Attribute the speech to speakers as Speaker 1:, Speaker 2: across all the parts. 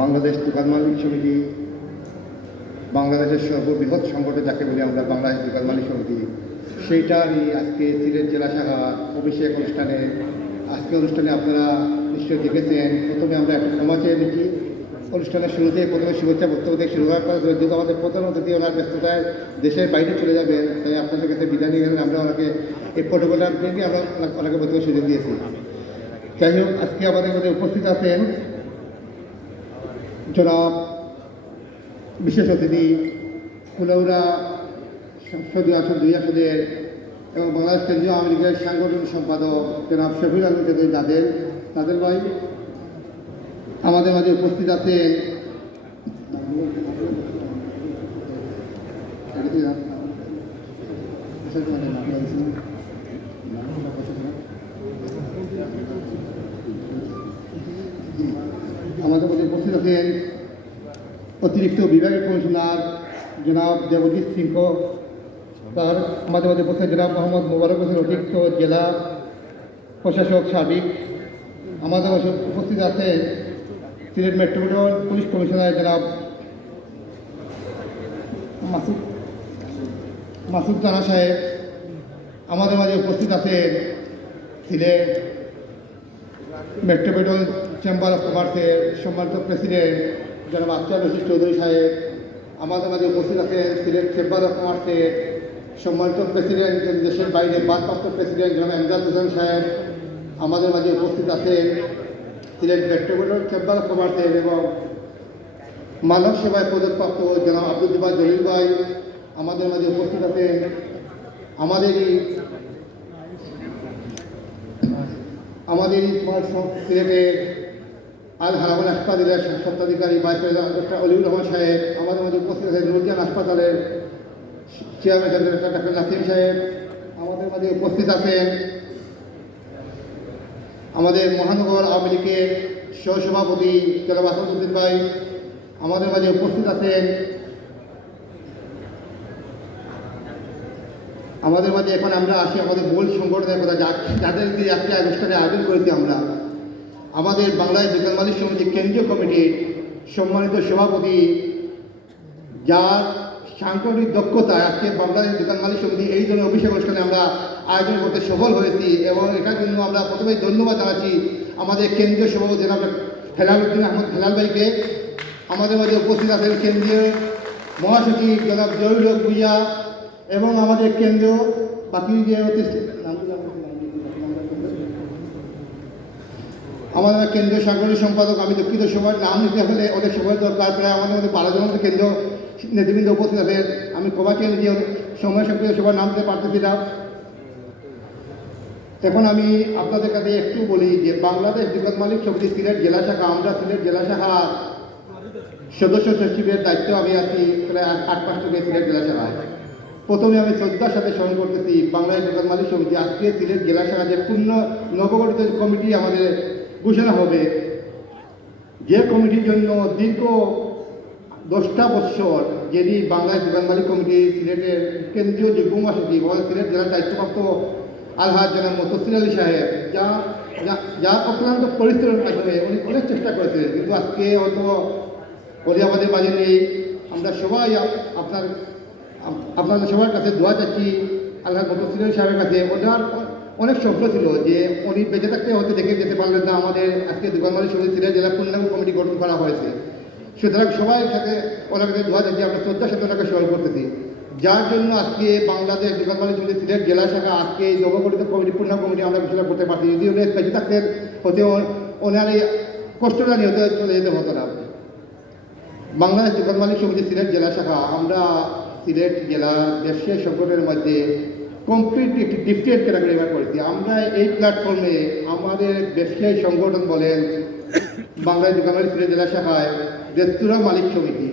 Speaker 1: বাংলাদেশ দোকান মালিক সমিতি, বাংলাদেশের সর্ববৃহৎ সংগঠন যাকে বলি আমরা বাংলাদেশ দোকান মালিক সমিতি, সেইটারই আজকে সিলেট জেলা শাখা অভিষেক অনুষ্ঠানে, আজকে অনুষ্ঠানে আপনারা নিশ্চয়ই দেখেছেন। প্রথমে আমরা একটা ক্ষমা চেয়ে নিচ্ছি। অনুষ্ঠানের শুরুতে প্রথমে শুভেচ্ছা বক্তব্য দিয়ে শুরু করার পর যেহেতু আমাদের প্রধান অতিথি ওনার ব্যস্ততায় দেশের বাইরে চলে যাবেন, তাই আপনাদের কাছে বিদায় নিয়ে গেলেন। আমরা ওনাকে এই প্রোটোকলটা নিয়ে আমরা ওনাকে বক্তব্য সুযোগ দিয়েছি। যাই হোক, আজকে আমাদের মধ্যে উপস্থিত আছেন জনাব বিশেষ অতিথি কুলাউড়া সংসদীয় আসন দুই আসনের এবং বাংলাদেশ কেন্দ্রীয় আওয়ামী লীগের সাংগঠনিক সম্পাদক জনাব শফির আলম চৌধুরী নাদের নাদের ভাই, আমাদের মাঝে উপস্থিত আছেন মধ্যে উপস্থিত আছেন। অতিরিক্ত বিভাগীয় কমিশনার জনাব দেবজিৎ সিংহ, তার আমাদের মধ্যে উপস্থিত জনাব মোহাম্মদ মোবারক হোসেন, অতিরিক্ত জেলা প্রশাসক সার্বিক আমাদের উপস্থিত আছেন সিলেট মেট্রোপলিটন পুলিশ কমিশনার জনাব মাসুদ মাসুদ রানা সাহেব। আমাদের মাঝে উপস্থিত আছেন সিলেট মেট্রোপলিটন চেম্বার অফ কমার্সের সম্মানিত প্রেসিডেন্ট জনাব আফতার রশিদ চৌধুরী সাহেব, আমাদের মাঝে উপস্থিত আছেন সিলেট চেম্বার অফ কমার্সের সম্মানিত প্রেসিডেন্ট দেশের বাইরে বাদপ্রাপ্ত প্রেসিডেন্ট জনাব এমদাদ হোসেন সাহেব, আমাদের মাঝে উপস্থিত আছেন সিলেট মেট্রোপলিটন চেম্বার অফ কমার্সের এবং মানব সেবায় পদকপ্রাপ্ত জনাব আব্দুল জুবাই জলিল ভাই, আমাদের মাঝে উপস্থিত আছেন আমাদেরই আমাদের এই সিলেটের আল হারামান হাসপাতালের স্বত্বাধিকারী vice president doctor Oliur Rahman সাহেব, আমাদের মধ্যে উপস্থিত আছেন নুরজান হাসপাতালের চেয়ারম্যান ডক্টর নাসিম সাহেব, আমাদের মাঝে উপস্থিত আছেন আমাদের মহানগর আওয়ামী লীগের সহসভাপতি জনাব আসাদুদ্দিন ভাই, আমাদের মাঝে উপস্থিত আছেন আমাদের মাঝে এখন আমরা আসি আমাদের মূল সংগঠনের কথা, যা যাদেরকে আজকে অনুষ্ঠানে আয়োজন করেছি আমরা। আমাদের বাংলাদেশ দোকান মালিক সমিতি, কেন্দ্রীয় কমিটির সম্মানিত সভাপতি যার সাংগঠনিক দক্ষতায় আজকে বাংলাদেশ মালিক সমিতি এই ধরনের অভিষেক অনুষ্ঠানে আমরা আয়োজন করতে সফল হয়েছি এবং এটার জন্য আমরা প্রথমেই ধন্যবাদ জানাচ্ছি আমাদের কেন্দ্রীয় সভাপতি জনাব হেলাল উদ্দিন আহমদ হেলাল ভাইকে। আমাদের মাঝে উপস্থিত আছেন কেন্দ্রীয় মহাসচিব জনাব জহির হক ভুইয়া এবং আমাদের কেন্দ্রীয় বাকি যে অতি নামগুলো আমাকে নাম দিয়ে দিন, আমাদের কেন্দ্রীয় সাংগঠনিক সম্পাদক আমি দুঃখিত সময় নাম নিতে হলে অনেক সময় দরকার। প্রায় আমাদের মধ্যে বারো জনের কেন্দ্র নেতৃবৃন্দ উপস্থিত আছেন আমি কবাকে নিজে অনেক সময় সঙ্গে সবার নাম দিতে পারতেছি না। এখন আমি আপনাদের কাছে একটু বলি যে বাংলাদেশ দোকান মালিক সমিতি সিলেট জেলা শাখা, আমরা সিলেট জেলা শাখা সদস্য সচিবের দায়িত্ব আমি আছি প্রায় আট- পাঁচ থেকে সিলেট জেলা শাখায় প্রথমে আমি শ্রদ্ধার সাথে স্মরণ করতেছি, বাংলাদেশ দোকান মালিক সমিতি আজকে সিলেট জেলা শাখা যে পূর্ণ নবগঠিত কমিটি আমাদের ঘোষণা হবে যে কমিটির জন্য দীর্ঘ দশটা বৎসর যিনি বাংলাদেশ দোকান মালিক কমিটি, সিলেটের কেন্দ্রীয় যুগ্ম মহাসচিব এবং সিলেট জেলার দায়িত্বপ্রাপ্ত আলহাজ জনাব মতসির আলী সাহেব, যা, যা- যা অক্লান্ত পরিশ্রমের মাধ্যমে উনি অনেক চেষ্টা করেছিলেন। কিন্তু আজকে হয়তো আমাদের মাঝে নেই। আমরা সবাই আপনার আপনাদের সবার কাছে দোয়া চাচ্ছি আল্লাহ মতসির আলী সাহেবের কাছে। ওনার অনেক স্বপ্ন ছিল যে উনি বেঁচে থাকতে হয়তো দেখে যেতে পারলেন না আমাদের আজকে মালিক সমিতি সিলেট জেলা পূর্ণাঙ্গ কমিটি গঠন করা হয়েছে। সুতরাং সবাই সাথে ওনার কাছে দোয়া চাচ্ছি আমরা শ্রদ্ধার সাথে ওনাকে স্মরণ করতেছি। যার জন্য আজকে বাংলাদেশ মালিক সমিতি সিলেট জেলা শাখা আজকে এই নবগঠিত কমিটি পূর্ণ কমিটি আমরা ঘোষণা করতে পারছি। যদি উনি বেঁচে থাকতেন হতে ওনার এই কষ্টটা নিয়ে হতে চলে যেতে হতো না। বাংলাদেশ দোকান মালিক সমিতি সিলেট জেলা শাখা, আমরা সিলেট জেলা ব্যবসায়ী সংগঠনের মধ্যে কমপ্লিট একটি ডিফারেন্ট ক্যাটাগরি করেছি। আমরা এই প্ল্যাটফর্মে আমাদের ব্যবসায়ী সংগঠন বলেন, বাংলাদেশ দোকান মালিক সিলেট জেলা শাখায় রেস্তোরাঁ মালিক সমিতি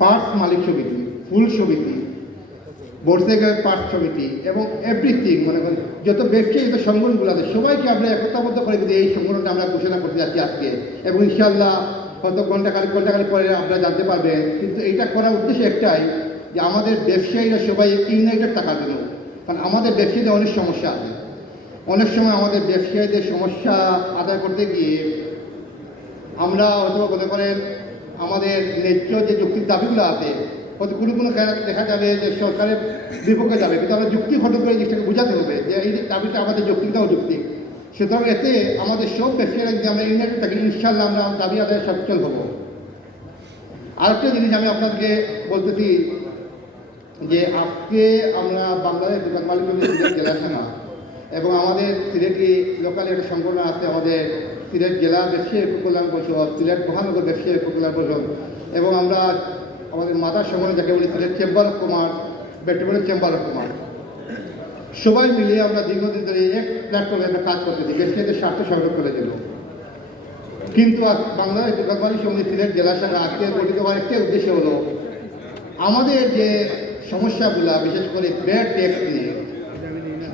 Speaker 1: পার্টস মালিক সমিতি, ফুল সমিতি মোটরসাইকেল পার্ট সমিতি এবং এভরিথিং মনে করেন, যত ব্যবসায়ী, যত সংগঠনগুলো আছে, সবাইকে আমরা একতাবদ্ধ করে দিতে এই সংগঠনটা আমরা ঘোষণা করতে যাচ্ছি আজকে। এবং ইনশাল্লাহ হয়তো ঘন্টাখানি ঘন্টাখানি পরে আপনারা জানতে পারবেন, কিন্তু এইটা করার উদ্দেশ্য একটাই যে আমাদের ব্যবসায়ীরা সবাই ইউনাইটেড টাকা জন্য। কারণ আমাদের ব্যবসায়ীদের অনেক সমস্যা আছে। অনেক সময় আমাদের ব্যবসায়ীদের সমস্যা আদায় করতে গিয়ে আমরা হয়তো মনে করেন আমাদের ন্যায্য যে যুক্তির দাবিগুলো আছে, হয়তো কোনো কোনো দেখা যাবে যে সরকারের বিপক্ষে যাবে। কিন্তু আমরা যুক্তি ঘটন করে জিনিসটাকে বোঝাতে হবে যে এই দাবিটা আমাদের যৌক্তিক যুক্তি সুতরাং এতে আমাদের সব ব্যবসায়ীরা যদি আমরা ইউনাইটেড থাকি ইনশাল্লাহ আমরা দাবি আদায় সচ্ছল হব। আরেকটা জিনিস আমি আপনাদেরকে বলতেছি যে আজকে আমরা বাংলাদেশ দোকান মালিক জেলা থানা এবং আমাদের সিলেটি লোকাল একটা সংগঠন আছে, আমাদের সিলেট জেলা ব্যবসায়ী কল্যাণ পরিষদ, সিলেট মহানগর ব্যবসায়ী কল্যাণ পরিষদ এবং আমরা আমাদের মাদার সংগঠন যাকে বলি সিলেট চেম্বার অফ কমার্স বেটবলের চেম্বার অফ কমার্স। সবাই মিলে আমরা দীর্ঘদিন ধরে এক প্ল্যাটফর্মে আমরা কাজ করতেছি ব্যবসায়ীদের স্বার্থ সংরক্ষণ করার জন্য কিন্তু বাংলাদেশ দোকান মালিক সমিতি সিলেট জেলা শাখা আজকে গঠিত হওয়ার একটি উদ্দেশ্য হলো, আমাদের যে সমস্যাগুলা, বিশেষ করে ব্যাড ট্যাক্স নিয়ে।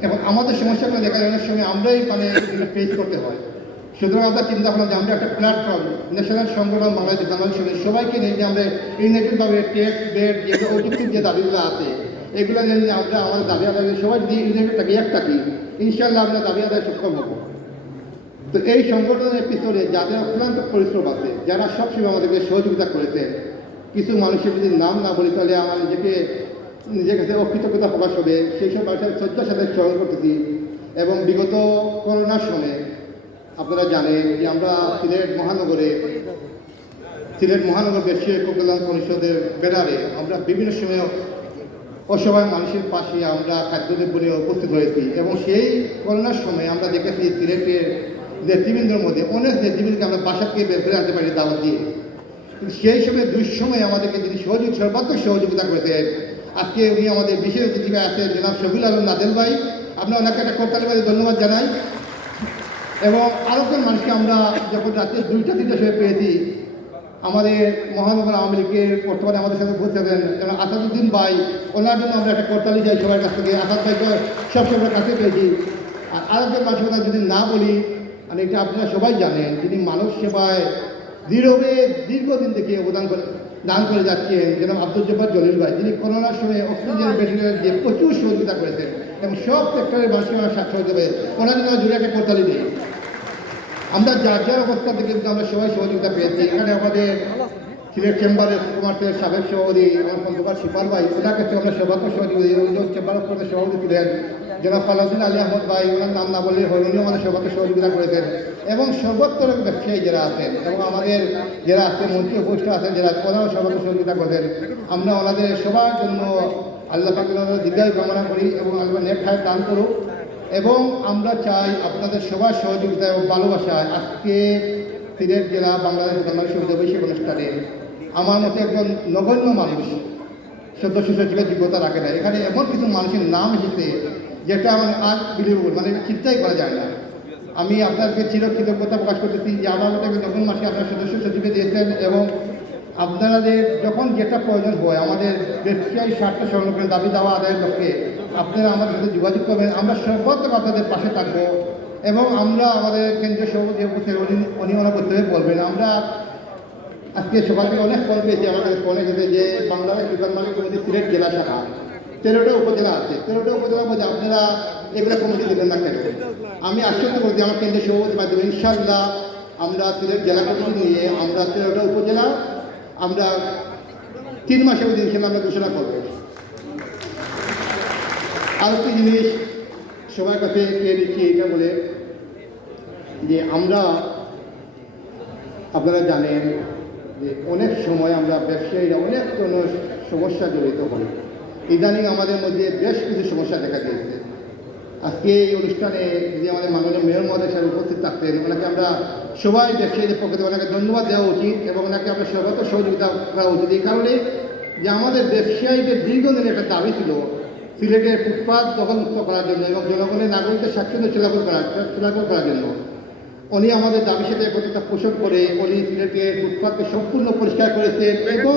Speaker 1: এবং আমাদের সমস্যাগুলো দেখা যায় অনেক সময় আমরাই মানে ফেস করতে হয়। সুতরাং আমরা চিন্তা করলাম যে আমরা একটা প্ল্যাটফর্ম ন্যাশনাল সংগঠন বাংলাদেশ বাংলাদেশ সবাইকে নিয়ে যে আমরা ইউনাইটেডভাবে ট্যাক্স বেড যে অযৌক্তিক যে দাবিগুলো আছে, এগুলো নিয়ে আমরা, আমাদের দাবি আদায় সবাই যদি ইউনাইটেড থাকি এক ইনশাল্লাহ আমরা দাবি আদায় সক্ষম হব। তো এই সংগঠনের পিছনে যাদের অক্লান্ত পরিশ্রম আছে, যারা সবসময় আমাদেরকে সহযোগিতা করেছে কিছু মানুষের যদি নাম না বলি, তাহলে আমার নিজেকে নিজের কাছে অকৃতজ্ঞতা প্রকাশ হবে সেই সব মানুষের শ্রদ্ধার সাথে স্মরণ করতেছি এবং বিগত করোনার সময়ে আপনারা জানেন যে আমরা সিলেট মহানগরে, সিলেট মহানগর ব্যবসায়ী কল্যাণ পরিষদের ব্যানারে আমরা বিভিন্ন সময় অসহায় মানুষের পাশে আমরা খাদ্যদ্রব্য নিয়ে উপস্থিত হয়েছি এবং সেই করোনার সময় আমরা দেখেছি সিলেটের নেতৃবৃন্দের মধ্যে অনেক নেতৃবৃন্দকে আমরা বাসা থেকে বের করে আনতে পারি দাওয়াত দিয়ে। সেই সময় দুঃসময়ে আমাদেরকে যিনি সহযোগ, সর্বাত্মক সহযোগিতা করেছেন আজকে উনি আমাদের বিশেষ অতিথিভাবে আছেন, জনাব শফিল আলম নাদেল ভাই। আমরা ওনাকে একটা করতালিবাদী ধন্যবাদ জানাই। এবং আরও কোন মানুষকে আমরা যখন রাত্রে দুইটা, তিনটা সময় পেয়েছি, আমাদের মহানগর আওয়ামী লীগের বর্তমানে আমাদের সাথে আছেন যেন আসাদুদ্দিন ভাই। ওনার জন্য আমরা একটা করতালি চাই সবার কাছ থেকে। আসাদ ভাইকে সবসময় আমরা কাছে পেয়েছি। আর আরেকজন মানুষের কথা যদি না বলি মানে এটা আপনারা সবাই জানেন, যিনি মানব সেবায় দৃঢ়ভাবে দীর্ঘদিন থেকে অবদান করে দান করে যাচ্ছেন যেন আব্দুল জব্বার জলিল ভাই যিনি করোনার সময় অক্সিজেন বেডিনের যে প্রচুর সহযোগিতা করেছেন এবং সব সেক্টরের মানুষকে আমরা সাক্ষর দেবে ওনার জন্য জুড়ে একটা করতালি দিই আমরা যার যার অবস্থা থেকে কিন্তু আমরা সবাই সহযোগিতা পেয়েছি। এখানে আমাদের সিলেট চেম্বারের কমার্সের সাবেক সভাপতি আমার খন্দকার শিপাল ভাই ওনার কাছে আমরা সবাত্ম সহযোগী চেম্বার অফ সভাপতি ছিলেন। জনাব ফালাউদ্দিন আলী আহমদ ভাই ওনার নাম না বললে হয় উনিও আমাদের সবাইকে সহযোগিতা করেছেন। এবং সর্বত্র ব্যবসায়ী যারা আছেন এবং আমাদের যারা আজকে মন্ত্রী উপস্থিত আছেন, যারা ওনারাও সবাইকে সহযোগিতা করেন আমরা ওনাদের সবার জন্য আল্লাহ পাকের দীর্ঘায়ু কামনা করি এবং আল্লাহ নেট দান করুক। এবং আমরা চাই আপনাদের সবার সহযোগিতা এবং ভালোবাসায় আজকে সিলেট জেলা বাংলাদেশ বাংলাদেশ অভিষেক অনুষ্ঠানে আমার মতো একজন নগণ্য মানুষ সদস্য সচিবের যোগ্যতা রাখে না। এখানে এমন কিছু মানুষের নাম এসেছে যেটা মানে আর বিলিভেবল মানে চিন্তাই করা যায় না। আমি আপনাদেরকে চির কৃতজ্ঞতা প্রকাশ করতেছি যে আমার মতো নতুন মাসে আপনার সদস্য সচিবে দিয়েছেন এবং আপনাদের যখন যেটা প্রয়োজন হয়, আমাদের ব্যবসায়ী স্বার্থ সংরক্ষণের দাবি দেওয়া আদায়ের লক্ষ্যে আপনারা আমাদের সাথে যোগাযোগ করবেন। আমরা সর্বত্র আপনাদের পাশে থাকব এবং আমরা আমাদের কেন্দ্রীয় সভাপতি উনি- ওনার বক্তব্যে বলবেন। আমরা আজকে সকাল অনেক ফোন পেয়েছি আমাদের ফোনে গেছে যে বাংলাদেশ দোকান মালিক কমিটি সিলেট জেলা শাখা, তেরোটা উপজেলা আছে। তেরোটা উপজেলা মধ্যে আপনারা এগুলো কমিটি দেবেন না কেন? আমি আশ্বস্ত করছি আমার কেন্দ্রীয় সভাপতি মাধ্যমে ইনশাল্লাহ আমরা সিলেট জেলা কমিটি নিয়ে আমরা তেরোটা উপজেলা, আমরা তিন মাসের মধ্যে ইনশাল্লাহ আমরা ঘোষণা করব। আরেকটি জিনিস সবার কাছে কে নিচ্ছি এটা বলে যে আমরা, আপনারা জানেন যে অনেক সময় আমরা ব্যবসায়ীরা অনেক কোনো সমস্যা জড়িত হই ইদানিং আমাদের মধ্যে বেশ কিছু সমস্যা দেখা দিয়েছে। আজকে এই অনুষ্ঠানে যদি আমাদের মাননীয় মেয়র মহোদয় সাহেব উপস্থিত থাকতেন, ওনাকে আমরা সবাই ব্যবসায়ীদের পক্ষে থেকে ওনাকে ধন্যবাদ দেওয়া উচিত এবং ওনাকে আমরা সর্বত সহযোগিতা করা উচিত। এই কারণে যে আমাদের ব্যবসায়ীদের দীর্ঘদিনের একটা দাবি ছিল সিলেটের ফুটপাত দখলমুক্ত করার জন্য এবং জনগণের নাগরিকদের স্বাচ্ছন্দ্য চলাচল করার চলাচল করার জন্য। উনি আমাদের দাবির সাথে একত্রিতা পোষণ করে উনি সিলেটের ফুটপাতকে সম্পূর্ণ পরিষ্কার করেছেন এবং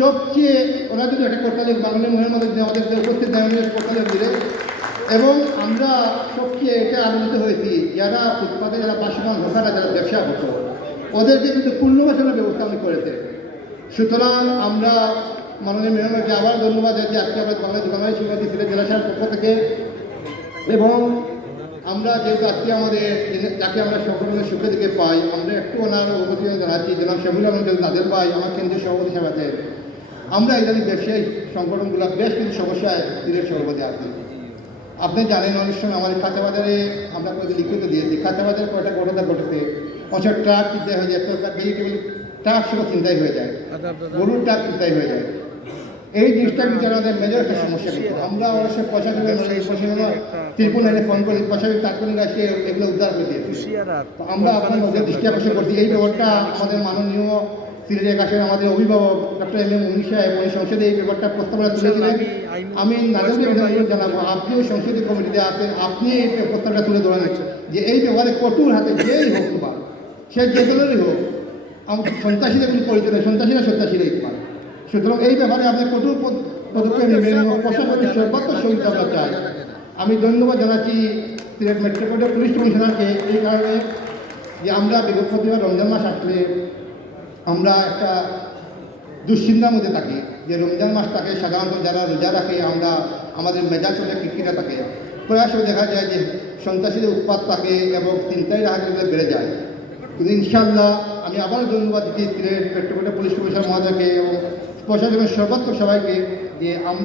Speaker 1: সবচেয়ে ওনার জন্য একটা বাংলা মনের মধ্যে আমাদের উপস্থিত করতালি দিলে এবং আমরা সবচেয়ে এটা আনন্দিত হয়েছি, যারা ফুটপাতে যারা বাসমান ভোটারা যারা ব্যবসা হতো ওদেরকে কিন্তু পূর্ণবাসনের ব্যবস্থা উনি করেছেন সুতরাং আমরা মাননীয় মেয়রকে আবার ধন্যবাদ জানাচ্ছি আজকে আমরা বাংলাদেশ বাংলাদেশ সমিতি সিলেট জেলা শাখার পক্ষ থেকে। এবং আমরা যেহেতু আজকে আমাদের, যাকে আমরা সকলের সুখে দিকে পাই, আমরা একটু ওনার অবগতি জানাচ্ছি শেফুল আলম যদি তাদের পাই আমার কেন্দ্রীয় সভাপতি আছেন। আমরা ইদানিং ব্যবসায়ী সংগঠনগুলো বেশ কিছু সমস্যায় তীরের সভাপতি আছি আপনি জানেন অনেক সময় আমাদের খাতা বাজারে আমরা কয়েকদিন লিখিত দিয়েছি খাতা বাজারে কয়টা ঘটনা ঘটেছে অনেক ট্রাক চিন্তা হয়ে যায় সরকার ভেজিটেবল ট্রাক সব চিন্তাই হয়ে যায় গরুর ট্রাক চিন্তাই হয়ে যায়। এই জিনিসটা কিন্তু আমাদের মেজর একটা সমস্যা কিন্তু আমরা অবশ্য পয়সা দেবে ত্রিপুল লাইনে ফোন করি পয়সা তাৎক্ষণিক আসে এগুলো উদ্ধার করে দিয়েছি। আমরা আপনার নজর দৃষ্টি আকর্ষণ করছি। এই ব্যাপারটা আমাদের মাননীয় সিলেট আকাশের আমাদের অভিভাবক ডক্টর এম এম উনি সাহেব উনি সংসদে এই ব্যাপারটা প্রস্তাবনা তুলেছিলেন। আমি নাগরিক অনুরোধ জানাব আপনিও সংসদীয় কমিটিতে আছেন আপনি এই প্রস্তাবটা তুলে ধরেন যে এই ব্যাপারে কঠোর হাতে যেই হোক বা সে যে দলেরই হোক আমাকে সন্ত্রাসীদের কোনো পরিচয় নেই সন্ত্রাসীরা সন্ত্রাসীরাই পায়। সুতরাং এই ব্যাপারে আপনি কঠোর পদক্ষেপ নেবেন এবং প্রশাসনের সর্বাত্ম সহযোগিতা আমরা চাই। আমি ধন্যবাদ জানাচ্ছি সিলেট মেট্রোপলিটন পুলিশ কমিশনারকে এই কারণে যে আমরা বিগত প্রতিবার রমজান মাস আসলে আমরা একটা দুশ্চিন্তার মধ্যে থাকি যে রমজান মাস থাকে, সাধারণত যারা রোজা রাখে, আমরা আমাদের মেজাজ অনেক খিটখিটা থাকে। প্রায় সময় দেখা যায় যে সন্ত্রাসীদের উৎপাত থাকে এবং চিন্তায় রাখা বেড়ে যায়। কিন্তু ইনশাল্লাহ আমি আবার ধন্যবাদ দিচ্ছি পেট্রোপলিটন পুলিশ কমিশনার মহোদয়কে এবং প্রশাসনের সর্বাত্মক সবাইকে যে আমরা